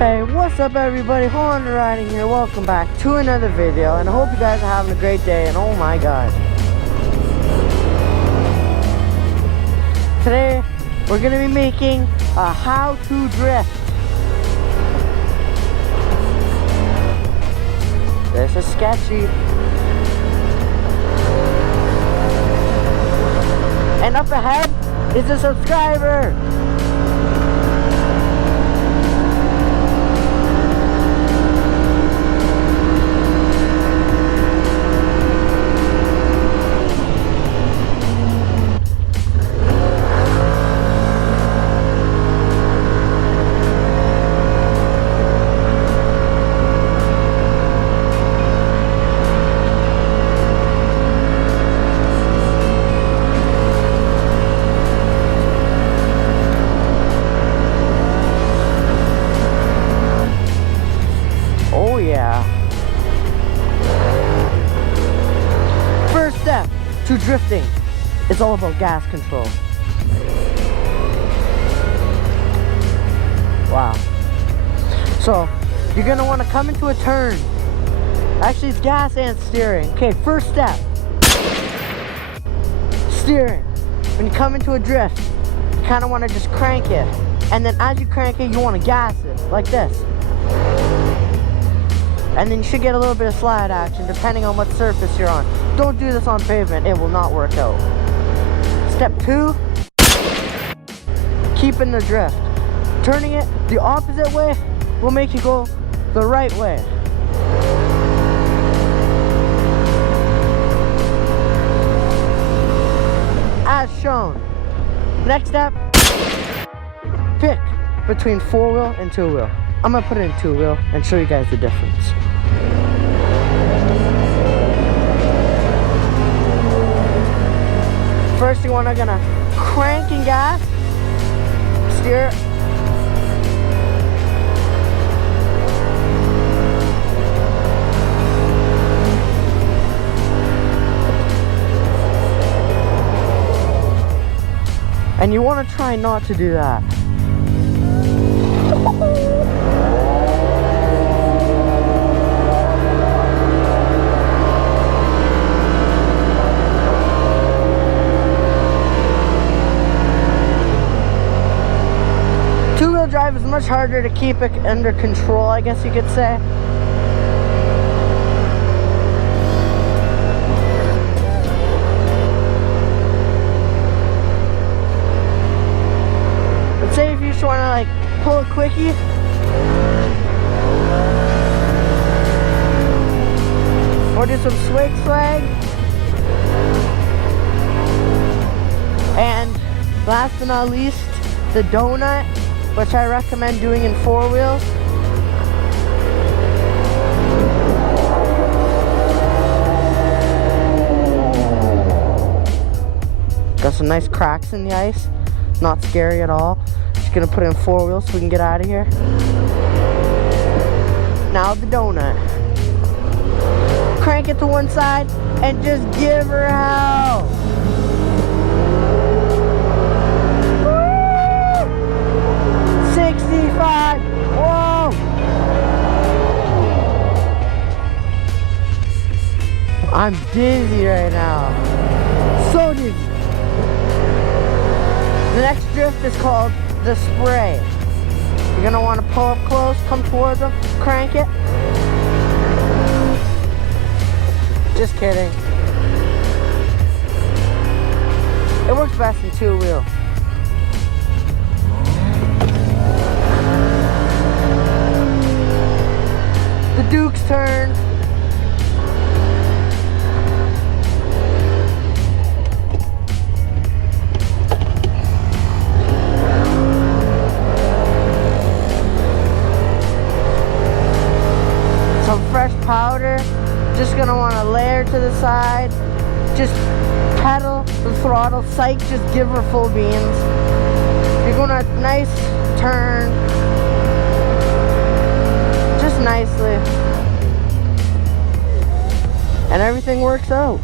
Hey, what's up everybody? Honda Riding here. Welcome back to another video, and I hope you guys are having a great day. And oh my god, today we're gonna be making a how to drift. This is sketchy. And up ahead is a subscriber. First step to drifting, it's all about gas control. Wow. So you're gonna want to come into a turn. Actually, it's gas and steering. Okay, first step, steering. When you come into a drift, you kind of want to just crank it, and then as you crank it, you want to gas it like this. And then you should get a little bit of slide action depending on what surface you're on. Don't do this on pavement, it will not work out. Step 2, keeping the drift. Turning it the opposite way will make you go the right way. As shown. Next step, pick between 4-wheel and 2-wheel. I'm gonna put it in 2-wheel and show you guys the difference. First, you wanna crank and gas, steer it. And you wanna try not to do that. Two-wheel drive is much harder to keep it under control, I guess you could say. Let's say if you just want to pull a quickie, or do some swag. And last but not least, the donut, which I recommend doing in 4-wheels. Got some nice cracks in the ice, not scary at all. Just gonna put it in 4-wheels so we can get out of here. Now the donut. Crank it to one side and just give her hell. Woo! 65. Whoa! I'm dizzy right now. So dizzy. The next drift is called the spray. You're gonna want to pull up close, come towards them, crank it. Just kidding. It works best in 2-wheel. The Duke's turn. Some fresh powder. Just gonna want to layer to the side. Just pedal the throttle, psych, just give her full beans. You're going to nice turn, just nicely, and everything works out.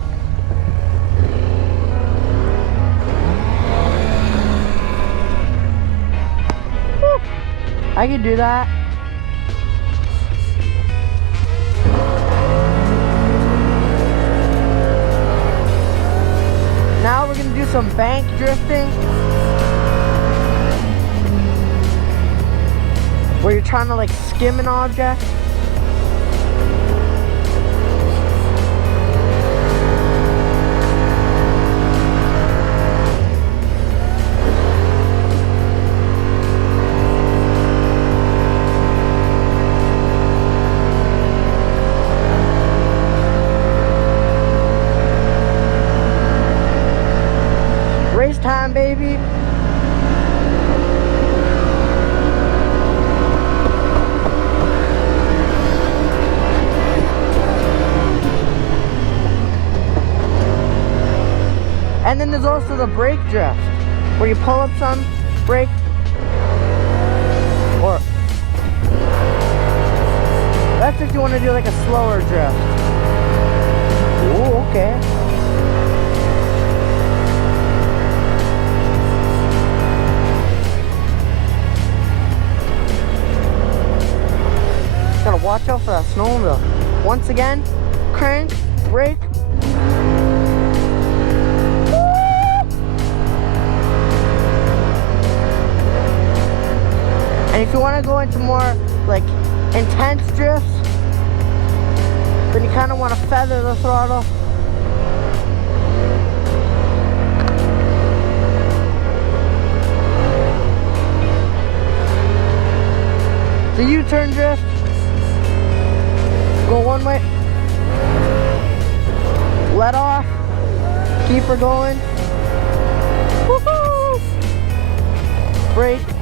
I could do that. some bank drifting, where you're trying to like skim an object. Race time, baby. And then there's also the brake drift, where you pull up some, brake, or that's if you want to do like a slower drift. Ooh, okay. Gotta watch out for that snowmobile. Once again, crank, brake. And if you want to go into more like intense drifts, then you kind of want to feather the throttle. The U-turn drift. Go one way. Let off. Keep her going. Woohoo! Brake.